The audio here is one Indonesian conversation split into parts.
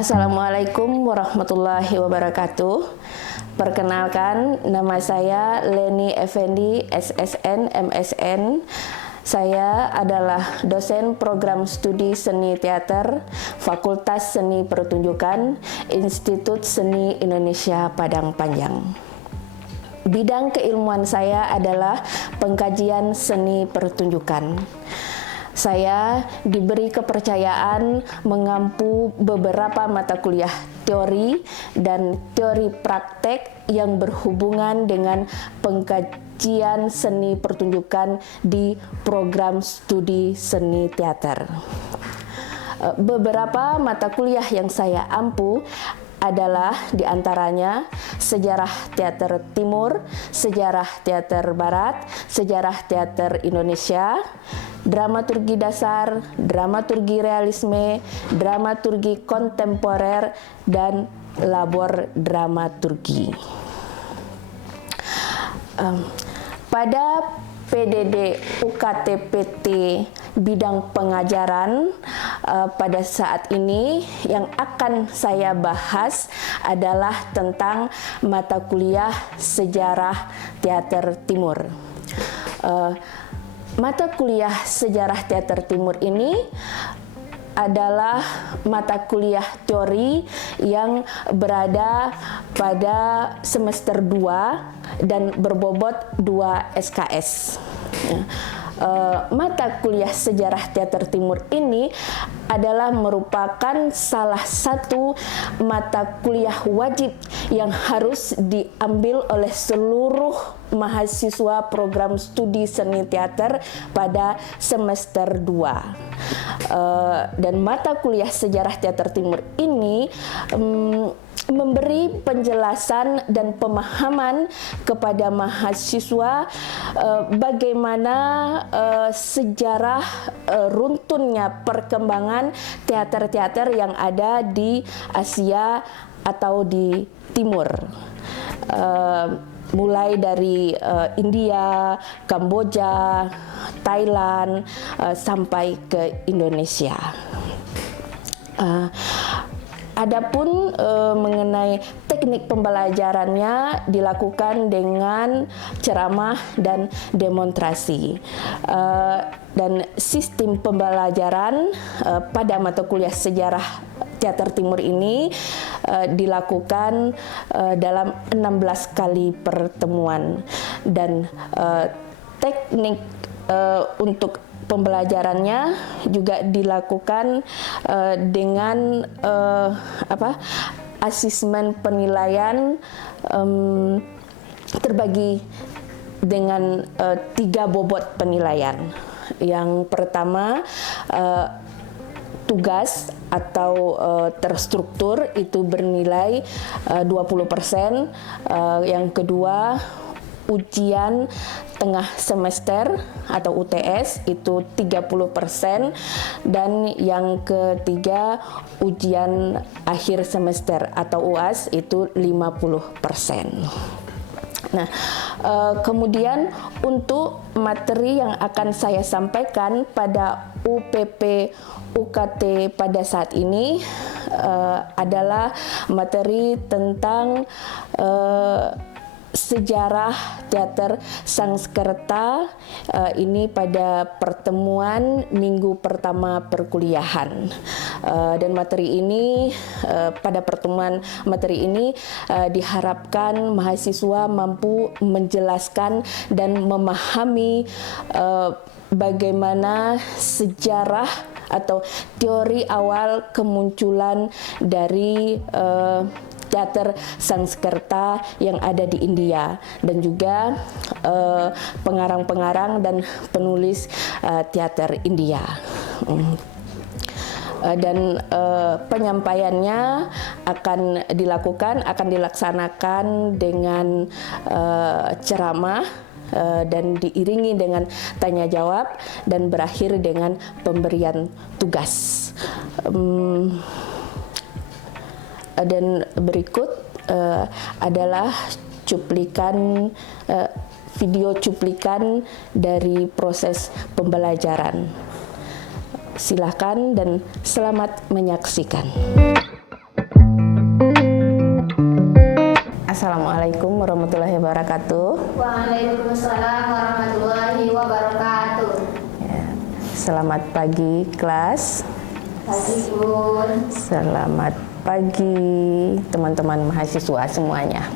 Assalamualaikum warahmatullahi wabarakatuh. Perkenalkan, nama saya Leni Effendi, SSN, MSN. Saya adalah dosen program studi seni teater, Fakultas Seni Pertunjukan, Institut Seni Indonesia Padang Panjang. Bidang keilmuan saya adalah pengkajian seni pertunjukan. Saya diberi kepercayaan mengampu beberapa mata kuliah teori dan teori praktek yang berhubungan dengan pengkajian seni pertunjukan di program studi seni teater. Beberapa mata kuliah yang saya ampu adalah diantaranya sejarah teater timur, sejarah teater barat, sejarah teater Indonesia, dramaturgi dasar, dramaturgi realisme, dramaturgi kontemporer, dan labor dramaturgi. Pada PDD UKT-PT bidang pengajaran pada saat ini yang akan saya bahas adalah tentang mata kuliah sejarah teater timur. Mata kuliah sejarah teater timur ini adalah mata kuliah teori yang berada pada semester 2 dan berbobot 2 SKS. Mata kuliah sejarah teater timur ini adalah merupakan salah satu mata kuliah wajib yang harus diambil oleh seluruh mahasiswa program studi seni teater pada semester 2. Dan mata kuliah sejarah teater timur ini memberi penjelasan dan pemahaman kepada mahasiswa bagaimana sejarah runtunnya perkembangan teater-teater yang ada di Asia atau di Timur. Mulai dari India, Kamboja, Thailand, sampai ke Indonesia. Adapun mengenai teknik pembelajarannya dilakukan dengan ceramah dan demonstrasi. Dan sistem pembelajaran pada mata kuliah sejarah teater timur ini dilakukan dalam 16 kali pertemuan, dan teknik untuk pembelajarannya juga dilakukan dengan asesmen penilaian terbagi dengan 3 bobot penilaian. Yang pertama, tugas atau terstruktur itu bernilai 20%. Yang kedua, ujian tengah semester atau UTS itu 30%, dan yang ketiga ujian akhir semester atau UAS itu 50%. Nah, kemudian untuk materi yang akan saya sampaikan pada UPP UKT pada saat ini adalah materi tentang sejarah teater Sangskerta, ini pada pertemuan minggu pertama perkuliahan. Dan materi ini, pada pertemuan materi ini diharapkan mahasiswa mampu menjelaskan dan memahami bagaimana sejarah atau teori awal kemunculan dari teater Sangskerta yang ada di India, dan juga pengarang-pengarang dan penulis teater India. Dan penyampaiannya akan dilaksanakan dengan ceramah dan diiringi dengan tanya jawab dan berakhir dengan pemberian tugas. Dan berikut adalah video cuplikan dari proses pembelajaran. Silakan dan selamat menyaksikan. Assalamualaikum warahmatullahi wabarakatuh. Waalaikumsalam warahmatullahi wabarakatuh. Ya, selamat pagi kelas. Pagi Bun. Selamat pagi teman-teman mahasiswa semuanya.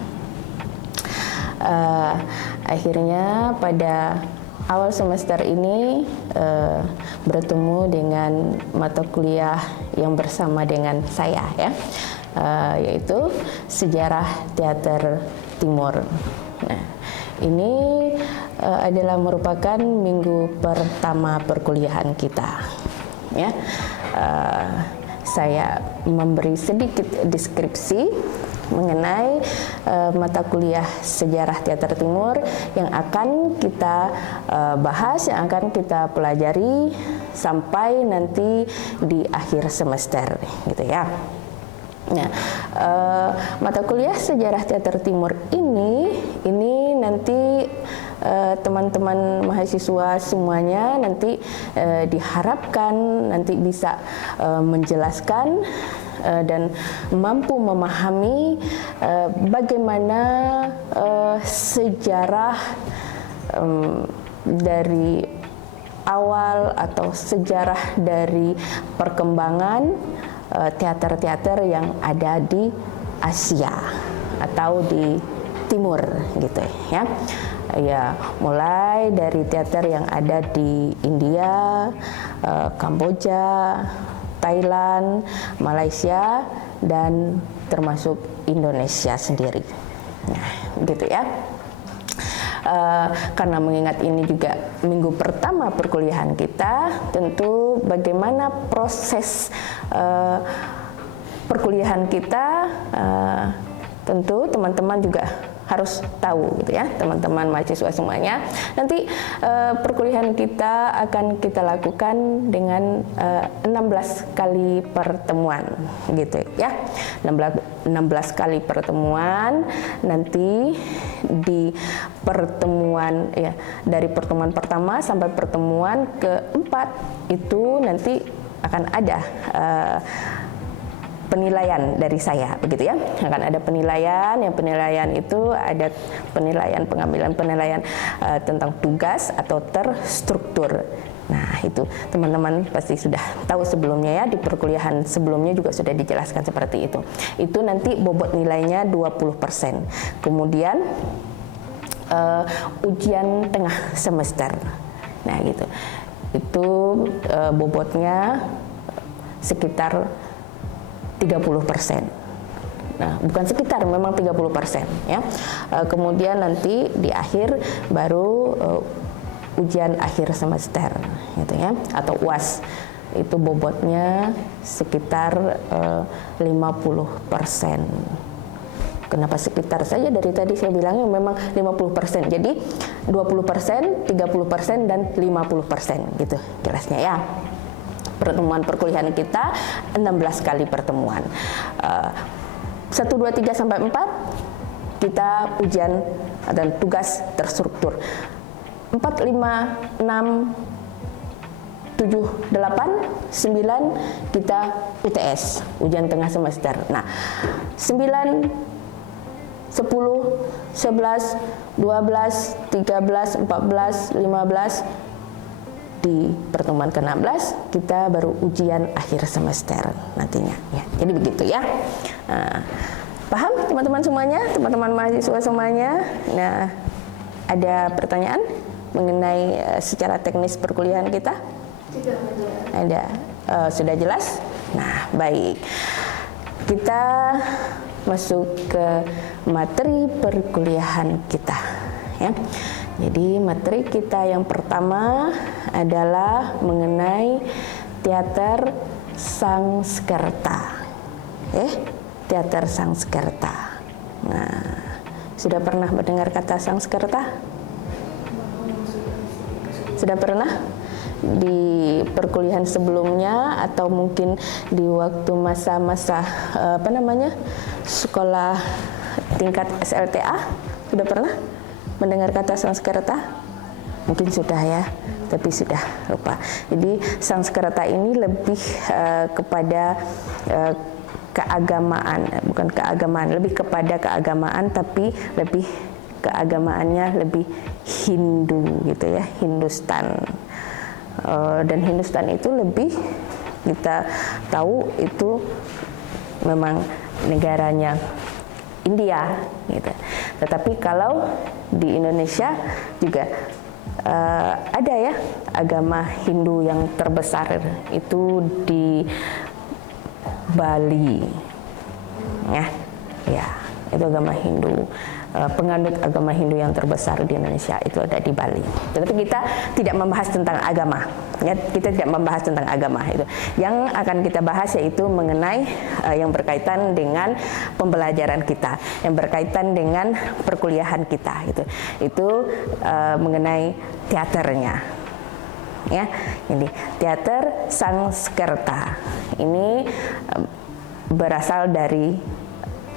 Akhirnya pada awal semester ini bertemu dengan mata kuliah yang bersama dengan saya ya, yaitu Sejarah Teater Timur. Nah, ini adalah merupakan minggu pertama perkuliahan kita ya. Saya memberi sedikit deskripsi mengenai mata kuliah Sejarah Teater Timur yang akan kita bahas, yang akan kita pelajari sampai nanti di akhir semester, gitu ya. Nah, mata kuliah Sejarah Teater Timur ini nanti teman-teman mahasiswa semuanya nanti diharapkan nanti bisa menjelaskan dan mampu memahami bagaimana sejarah dari awal atau sejarah dari perkembangan teater-teater yang ada di Asia atau di Timur gitu ya. Ya, mulai dari teater yang ada di India, Kamboja, Thailand, Malaysia, dan termasuk Indonesia sendiri. Nah, gitu ya. Karena mengingat ini juga minggu pertama perkuliahan kita, tentu bagaimana proses perkuliahan kita, tentu teman-teman juga harus tahu gitu ya, teman-teman mahasiswa semuanya. Nanti perkuliahan kita akan kita lakukan dengan 16 kali pertemuan gitu ya. 16 kali pertemuan. Nanti di pertemuan ya, dari pertemuan pertama sampai pertemuan keempat itu nanti akan ada penilaian dari saya, begitu ya. Akan ada penilaian, yang penilaian itu ada penilaian pengambilan penilaian tentang tugas atau terstruktur. Nah, itu teman-teman pasti sudah tahu sebelumnya ya, di perkuliahan sebelumnya juga sudah dijelaskan seperti itu. Itu nanti bobot nilainya 20%. Kemudian ujian tengah semester. Nah, gitu. Itu bobotnya sekitar 30%. Nah, bukan sekitar, memang 30% ya. Kemudian nanti di akhir baru ujian akhir semester gitu ya, atau UAS. Itu bobotnya sekitar 50%. Kenapa sekitar saja? Dari tadi saya bilangnya memang 50%. Jadi 20%, 30% dan 50% gitu jelasnya ya. Pertemuan perkuliahan kita 16 kali pertemuan. 1, 2, 3 sampai 4 kita ujian dan tugas terstruktur. 4, 5, 6, 7, 8, 9 kita UTS, ujian tengah semester. Nah, 9, 10, 11, 12, 13, 14, 15 di pertemuan ke-16 kita baru ujian akhir semester nantinya ya. Jadi begitu ya. Nah, paham teman-teman semuanya, teman-teman mahasiswa semuanya? Nah, ada pertanyaan mengenai secara teknis perkuliahan kita? Tidak ada. Sudah jelas? Nah, baik. Kita masuk ke materi perkuliahan kita ya. Jadi materi kita yang pertama adalah mengenai teater Sangskerta. Teater Sangskerta. Nah, sudah pernah mendengar kata Sangskerta? Sudah pernah? Di perkuliahan sebelumnya atau mungkin di waktu masa-masa sekolah tingkat SLTA sudah pernah mendengar kata Sangskerta? Mungkin sudah ya, tapi sudah lupa. Jadi Sangskerta ini lebih kepada keagamaan, bukan keagamaan, lebih kepada keagamaan, tapi lebih keagamaannya lebih Hindu gitu ya, Hindustan. Dan Hindustan itu lebih kita tahu itu memang negaranya India gitu. Tetapi kalau di Indonesia juga ada ya agama Hindu yang terbesar itu di Bali, ya, itu agama Hindu. Penganut agama Hindu yang terbesar di Indonesia itu ada di Bali. Tetapi kita tidak membahas tentang agama, ya, kita tidak membahas tentang agama itu. Yang akan kita bahas yaitu mengenai yang berkaitan dengan pembelajaran kita, yang berkaitan dengan perkuliahan kita, itu mengenai teaternya. Ya, ini teater Sanskerta ini berasal dari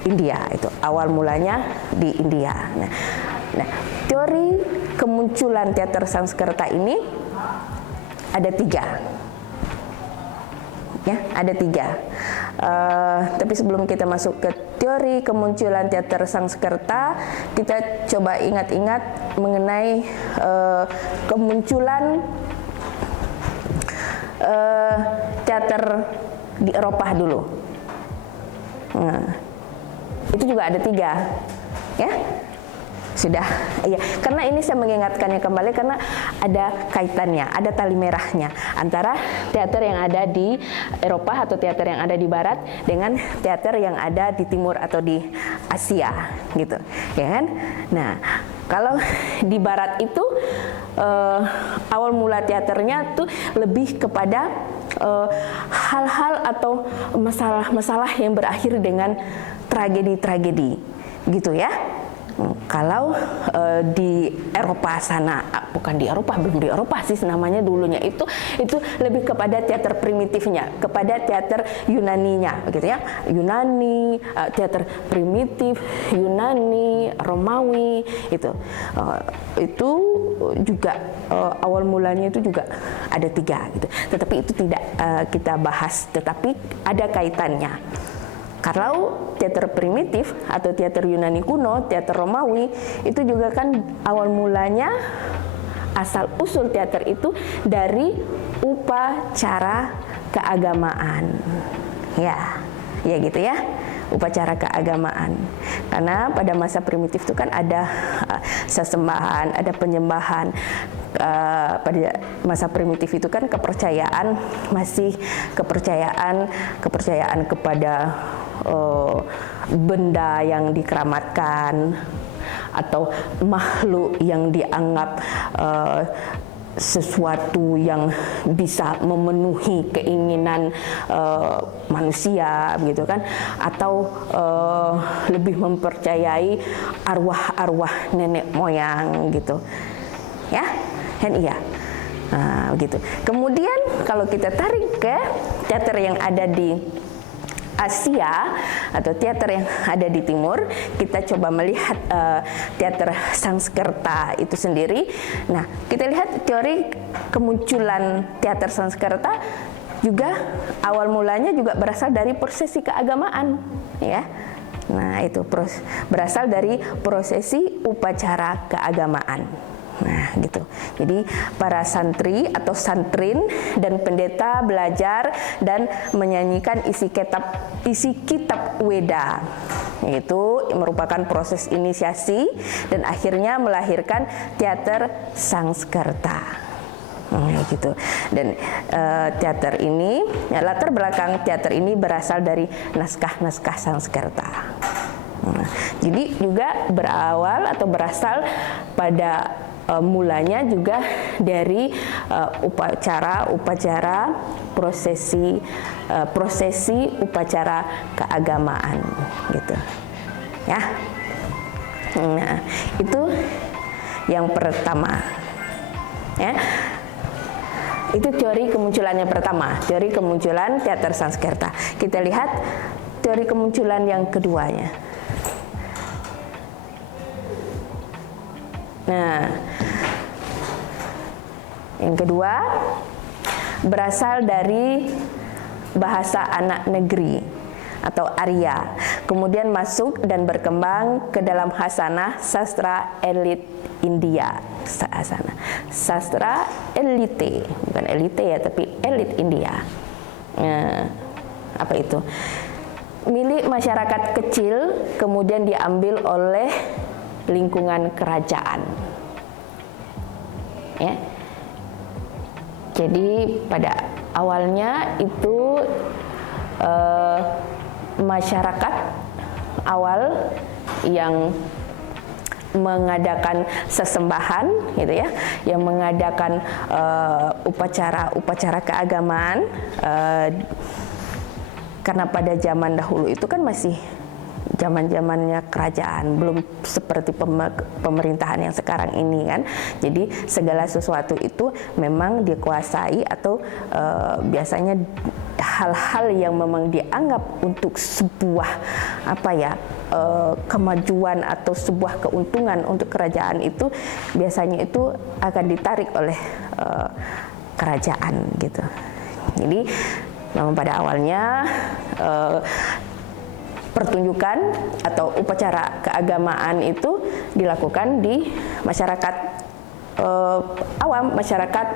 India, itu awal mulanya di India. Nah, teori kemunculan teater Sanskerta ini ada 3. Ya, ada 3. Tapi sebelum kita masuk ke teori kemunculan teater Sanskerta, kita coba ingat-ingat mengenai kemunculan teater di Eropa dulu. Nah, itu juga ada 3, ya. Sudah, iya. Karena ini saya mengingatkannya kembali karena ada kaitannya, ada tali merahnya antara teater yang ada di Eropa atau teater yang ada di Barat dengan teater yang ada di Timur atau di Asia, gitu, ya kan? Nah, kalau di Barat itu awal mula teaternya tuh lebih kepada hal-hal atau masalah-masalah yang berakhir dengan tragedi-tragedi, gitu ya. Kalau di Eropa sana, bukan di Eropa, belum di Eropa sih namanya dulunya, itu lebih kepada teater primitifnya, kepada teater Yunaninya, gitu ya. Yunani, teater primitif, Yunani, Romawi, itu juga awal mulanya itu juga ada 3, gitu. Tetapi itu tidak kita bahas, tetapi ada kaitannya. Kalau teater primitif atau teater Yunani kuno, teater Romawi, itu juga kan awal mulanya asal usul teater itu dari upacara keagamaan. Ya gitu ya. Upacara keagamaan. Karena pada masa primitif itu kan ada sesembahan, ada penyembahan. Pada masa primitif itu kan kepercayaan masih kepercayaan kepada benda yang dikeramatkan atau makhluk yang dianggap sesuatu yang bisa memenuhi keinginan manusia, begitu kan, atau lebih mempercayai arwah-arwah nenek moyang, gitu ya, kan iya. Nah, begitu. Kemudian kalau kita tarik ke teater yang ada di Asia atau teater yang ada di Timur, kita coba melihat teater Sanskerta itu sendiri. Nah, kita lihat teori kemunculan teater Sanskerta juga awal mulanya juga berasal dari prosesi keagamaan, ya. Nah, itu berasal dari prosesi upacara keagamaan. Nah, gitu. Jadi para santri atau santrin dan pendeta belajar dan menyanyikan isi kitab Weda. Itu merupakan proses inisiasi dan akhirnya melahirkan teater Sanskerta. Gitu. Dan teater ini, latar belakang teater ini berasal dari naskah-naskah Sanskerta. Jadi juga berawal atau berasal pada mulanya juga dari upacara prosesi upacara keagamaan, gitu ya. Nah, itu yang pertama, ya. Itu teori kemunculannya pertama, teori kemunculan teater Sanskerta. Kita lihat teori kemunculan yang keduanya. Nah, yang kedua berasal dari bahasa anak negeri atau Arya. Kemudian masuk dan berkembang ke dalam khasanah sastra elit India. Sastra elite, bukan elite ya, tapi elit India. Apa itu? Milik masyarakat kecil, kemudian diambil oleh lingkungan kerajaan. Ya. Jadi pada awalnya itu masyarakat awal yang mengadakan sesembahan, gitu ya, yang mengadakan upacara keagamaan, karena pada zaman dahulu itu kan masih zaman-zamannya kerajaan, belum seperti pemerintahan yang sekarang ini kan. Jadi segala sesuatu itu memang dikuasai atau biasanya hal-hal yang memang dianggap untuk sebuah kemajuan atau sebuah keuntungan untuk kerajaan itu biasanya itu akan ditarik oleh kerajaan gitu. Jadi memang pada awalnya pertunjukan atau upacara keagamaan itu dilakukan di masyarakat awam, masyarakat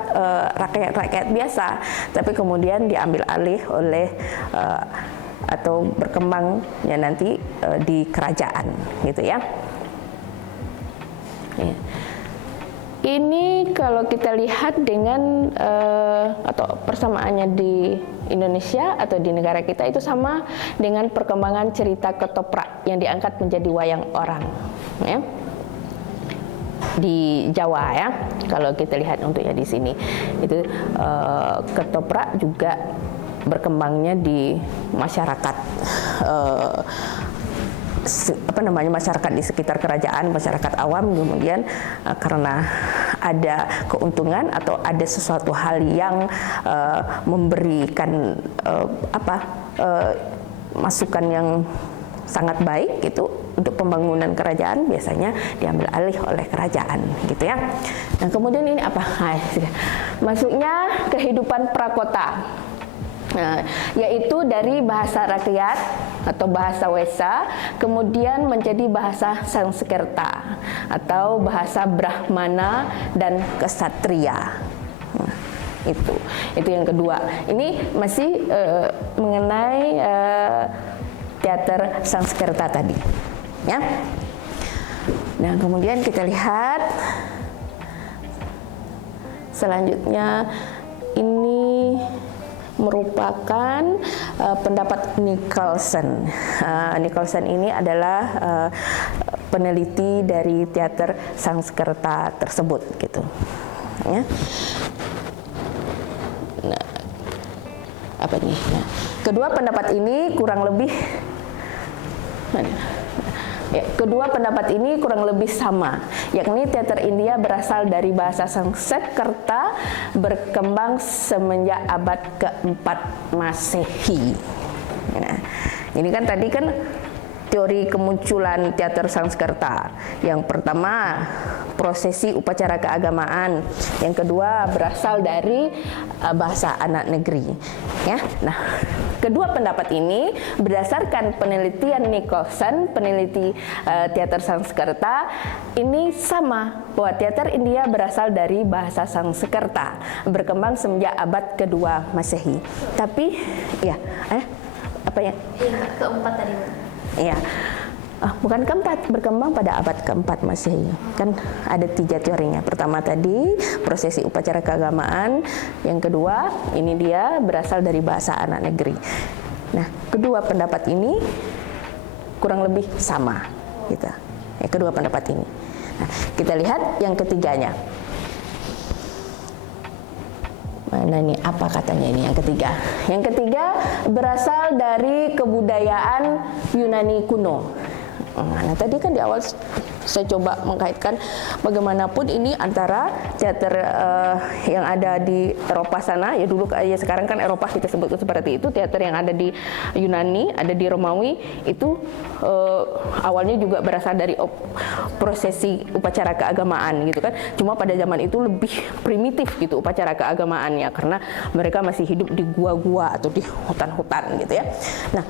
rakyat biasa, tapi kemudian diambil alih oleh atau berkembangnya nanti di kerajaan, gitu ya. Ini kalau kita lihat dengan atau persamaannya di Indonesia atau di negara kita itu sama dengan perkembangan cerita ketoprak yang diangkat menjadi wayang orang, ya. Di Jawa ya, kalau kita lihat untuk ya di sini itu ketoprak juga berkembangnya di masyarakat masyarakat di sekitar kerajaan, masyarakat awam, kemudian karena ada keuntungan atau ada sesuatu hal yang memberikan masukan yang sangat baik gitu untuk pembangunan kerajaan, biasanya diambil alih oleh kerajaan, gitu ya. Nah, kemudian ini apa? Masuknya kehidupan prakota. Yaitu dari bahasa rakyat atau bahasa Wesa kemudian menjadi bahasa Sanskerta atau bahasa Brahmana dan Ksatria. Itu yang kedua. Ini masih mengenai teater Sanskerta tadi, ya. Nah, kemudian kita lihat selanjutnya ini merupakan pendapat Nicholson. Nicholson ini adalah peneliti dari teater Sanskerta tersebut, gitu. Ya. Nah, apa ini? Nah, kedua pendapat ini kurang lebih sama, yakni teater India berasal dari bahasa Sanskerta, berkembang semenjak abad keempat Masehi. Nah, ini kan tadi kan teori kemunculan teater Sanskerta. Yang pertama, prosesi upacara keagamaan. Yang kedua, berasal dari bahasa anak negeri. Ya, nah, kedua pendapat ini berdasarkan penelitian Nicholson, peneliti teater Sanskerta, ini sama bahwa teater India berasal dari bahasa Sanskerta, berkembang semenjak abad kedua Masehi. Tapi, ya, apa ya? Keempat tadi. Iya, bukan keempat, berkembang pada abad keempat Masehi. Kan ada 3 teorinya. Pertama tadi prosesi upacara keagamaan, yang kedua ini dia berasal dari bahasa anak negeri. Nah, kedua pendapat ini kurang lebih sama, gitu. Kedua pendapat ini. Nah, kita lihat yang ketiganya. Mana nih, apa katanya ini yang ketiga? Yang ketiga berasal dari kebudayaan Yunani kuno. Nah, tadi kan di awal saya coba mengkaitkan bagaimanapun ini antara teater yang ada di Eropa sana, ya dulu ya sekarang kan Eropa kita sebut seperti itu, teater yang ada di Yunani, ada di Romawi itu awalnya juga berasal dari prosesi upacara keagamaan, gitu kan. Cuma pada zaman itu lebih primitif gitu upacara keagamaannya karena mereka masih hidup di gua-gua atau di hutan-hutan, gitu ya. Nah,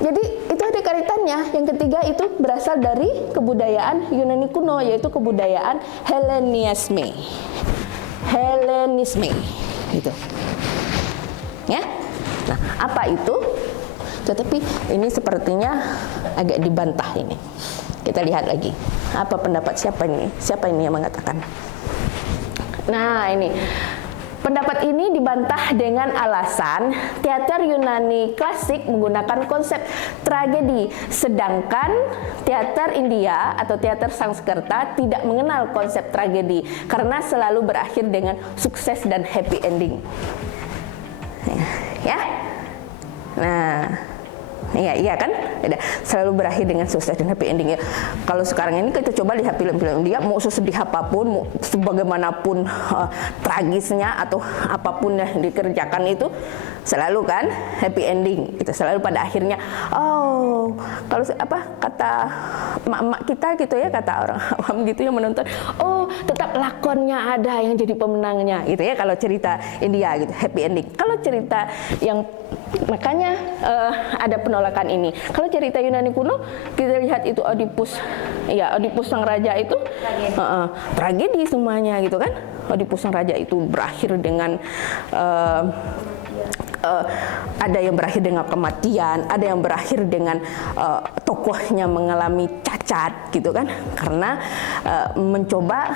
Jadi itu ada kaitannya. Yang ketiga itu berasal dari kebudayaan Yunani kuno, yaitu kebudayaan Helenisme. Helenisme, gitu. Ya. Nah, apa itu? Tetapi ini sepertinya agak dibantah ini. Kita lihat lagi. Apa pendapat siapa ini? Siapa ini yang mengatakan? Nah, ini. Pendapat ini dibantah dengan alasan teater Yunani klasik menggunakan konsep tragedi, sedangkan teater India atau teater Sanskerta tidak mengenal konsep tragedi karena selalu berakhir dengan sukses dan happy ending. Ya, nah, iya kan, selalu berakhir dengan sukses dan happy ending ya. Kalau sekarang ini kita coba lihat film-film India, mau sesedih apapun, mau sebagaimanapun tragisnya atau apapun yang dikerjakan itu selalu kan happy ending. Itu selalu pada akhirnya, oh, kalau apa kata emak-emak kita gitu ya, kata orang awam gitu yang menonton, oh tetap lakonnya ada yang jadi pemenangnya gitu ya. Kalau cerita India gitu happy ending. Kalau cerita yang makanya ada penolakan ini. Kalau cerita Yunani kuno kita lihat itu Oedipus, ya Oedipus sang raja itu tragedi semuanya gitu kan. Oedipus sang raja itu berakhir dengan ada yang berakhir dengan kematian, ada yang berakhir dengan tokohnya mengalami cacat gitu kan, karena mencoba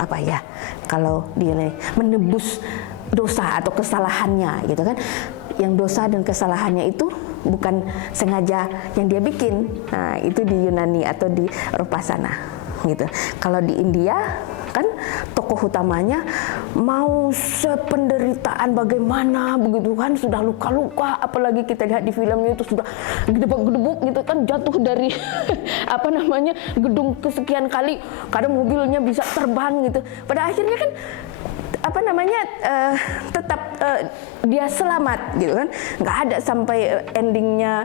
apa ya kalau dia menebus dosa atau kesalahannya gitu kan. Yang dosa dan kesalahannya itu bukan sengaja yang dia bikin. Nah, itu di Yunani atau di Eropa sana gitu. Kalau di India kan tokoh utamanya mau sependeritaan bagaimana begitu kan, sudah luka-luka, apalagi kita lihat di filmnya itu sudah gedebuk-gedebuk gitu kan, jatuh dari apa namanya gedung kesekian kali, kadang mobilnya bisa terbang gitu. Pada akhirnya kan apa namanya tetap dia selamat gitu kan, nggak ada sampai endingnya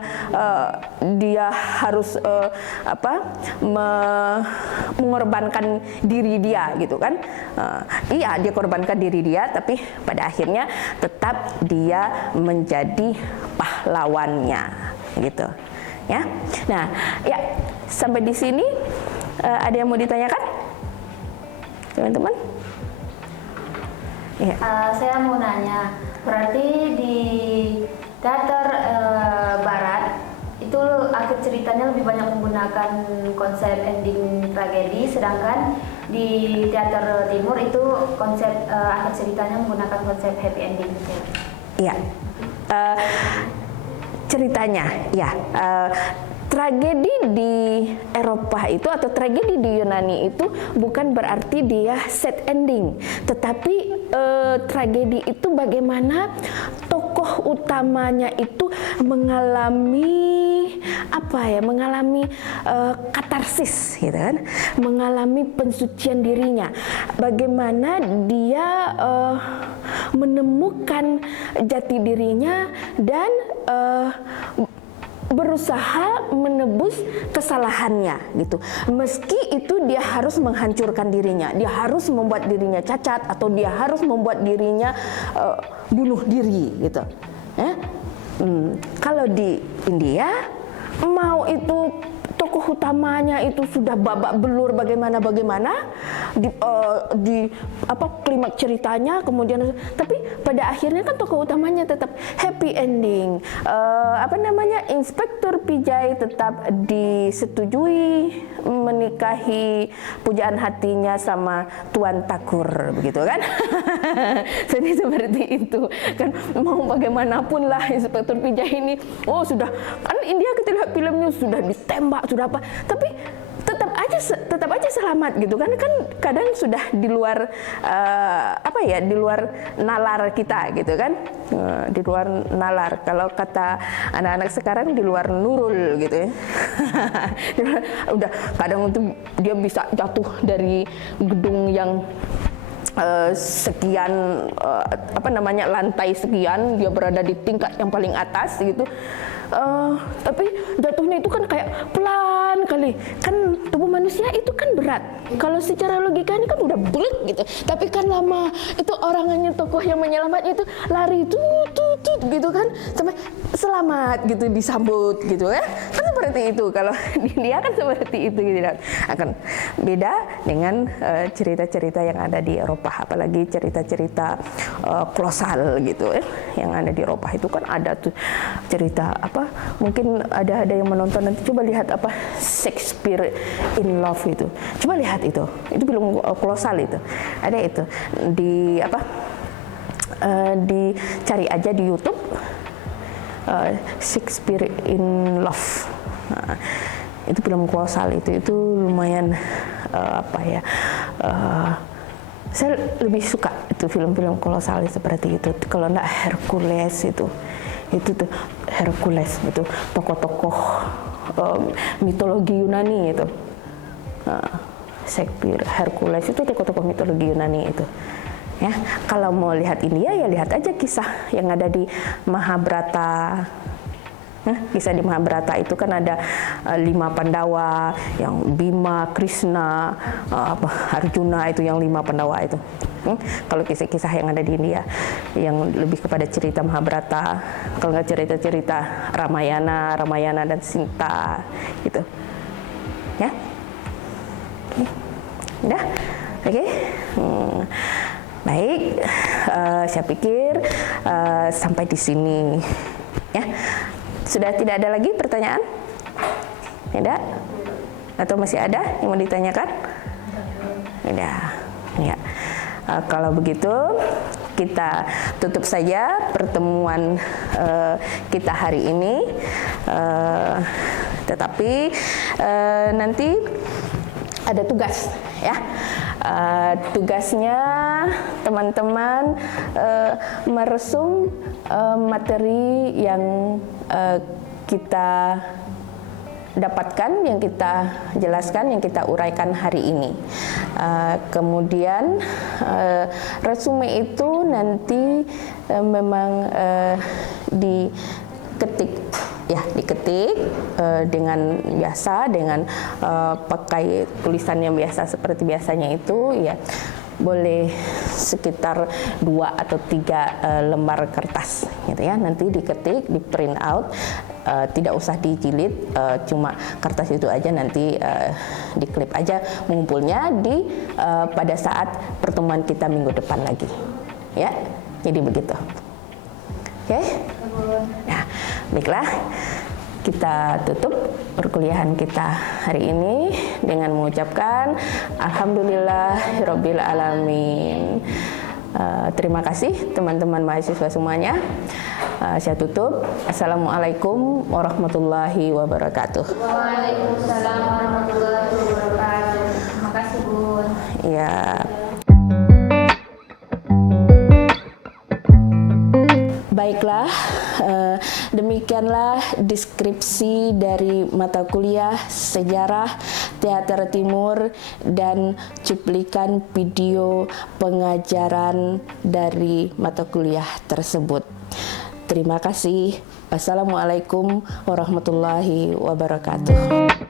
dia harus mengorbankan diri dia gitu kan. Iya, dia korbankan diri dia, tapi pada akhirnya tetap dia menjadi pahlawannya gitu ya. Nah ya, sampai di sini ada yang mau ditanyakan teman-teman? Ya. Saya mau nanya, berarti di teater barat itu akhir ceritanya lebih banyak menggunakan konsep ending tragedi, sedangkan di teater timur itu konsep akhir ceritanya menggunakan konsep happy ending. Iya, ceritanya ya. Tragedi di Eropa itu atau tragedi di Yunani itu bukan berarti dia set ending, tetapi tragedi itu bagaimana tokoh utamanya itu mengalami mengalami katarsis gitu kan, mengalami pensucian dirinya, bagaimana dia menemukan jati dirinya dan berusaha menebus kesalahannya gitu. Meski itu dia harus menghancurkan dirinya, dia harus membuat dirinya cacat atau dia harus membuat dirinya bunuh diri gitu. Kalau di India mau itu tokoh utamanya itu sudah babak belur bagaimana di klimaks ceritanya, kemudian tapi pada akhirnya kan tokoh utamanya tetap happy ending. Inspektur Pijay tetap disetujui menikahi pujaan hatinya sama Tuan Thakur begitu kan. Jadi seperti itu kan, mau bagaimanapun lah Inspektur Pijay ini sudah kan India kita lihat filmnya sudah ditembak sudah apa, tapi tetap aja selamat gitu kan kadang sudah di luar di luar nalar kita gitu kan, di luar nalar, kalau kata anak-anak sekarang di luar nurul gitu ya. Udah kadang itu dia bisa jatuh dari gedung yang sekian lantai sekian, dia berada di tingkat yang paling atas gitu. Tapi jatuhnya itu kan kayak pelan kali, kan tubuh manusia itu kan berat. Kalau secara logika ini kan udah bulat gitu, tapi kan lama itu orangnya, tokoh yang menyelamatnya itu lari tut gitu kan, sampai selamat gitu disambut gitu ya, kan seperti itu. Kalau di India kan seperti itu gitu, akan beda dengan cerita-cerita yang ada di Eropa, apalagi cerita-cerita kolosal gitu ya, yang ada di Eropa itu kan ada tuh cerita mungkin ada yang menonton nanti, coba lihat Shakespeare in Love itu, coba lihat itu film kolosal itu, ada itu di dicari aja di YouTube, Shakespeare in Love. Nah, itu film kolosal itu lumayan saya lebih suka itu film-film kolosal seperti itu. Kalau enggak Hercules itu tuh Hercules itu tokoh-tokoh mitologi Yunani itu. Shakespeare, Hercules itu tokoh-tokoh mitologi Yunani itu. Ya, kalau mau lihat India ya lihat aja kisah yang ada di Mahabharata. Kisah di Mahabharata itu kan ada 5 Pandawa, yang Bima, Krishna, Arjuna, itu yang 5 Pandawa itu. Kalau kisah-kisah yang ada di India yang lebih kepada cerita Mahabharata, kalau nggak cerita-cerita Ramayana dan Sinta gitu. Ya. Udah? Oke. Baik. Saya pikir sampai di sini ya. Sudah tidak ada lagi pertanyaan? Tidak? Atau masih ada yang mau ditanyakan? Tidak. Ya. Kalau begitu kita tutup saja pertemuan kita hari ini. Tetapi nanti ada tugas ya. Tugasnya teman-teman meresum materi yang kita dapatkan, yang kita jelaskan, yang kita uraikan hari ini. Kemudian resume itu nanti memang diketik dengan biasa, dengan pakai tulisan yang biasa seperti biasanya itu ya. Boleh sekitar 2 atau 3 lembar kertas gitu ya, nanti diketik, di print out, tidak usah dijilid, cuma kertas itu aja, nanti diklip aja, mengumpulnya pada saat pertemuan kita minggu depan lagi ya, jadi begitu. Oke? Nah, baiklah, kita tutup perkuliahan kita hari ini dengan mengucapkan Alhamdulillahirabbil alamin. Terima kasih teman-teman mahasiswa semuanya. Saya tutup. Assalamualaikum warahmatullahi wabarakatuh. Waalaikumsalam warahmatullahi wabarakatuh. Terima kasih, Bun. Ya. Baiklah, demikianlah deskripsi dari mata kuliah Sejarah Teater Timur dan cuplikan video pengajaran dari mata kuliah tersebut. Terima kasih. Wassalamualaikum warahmatullahi wabarakatuh.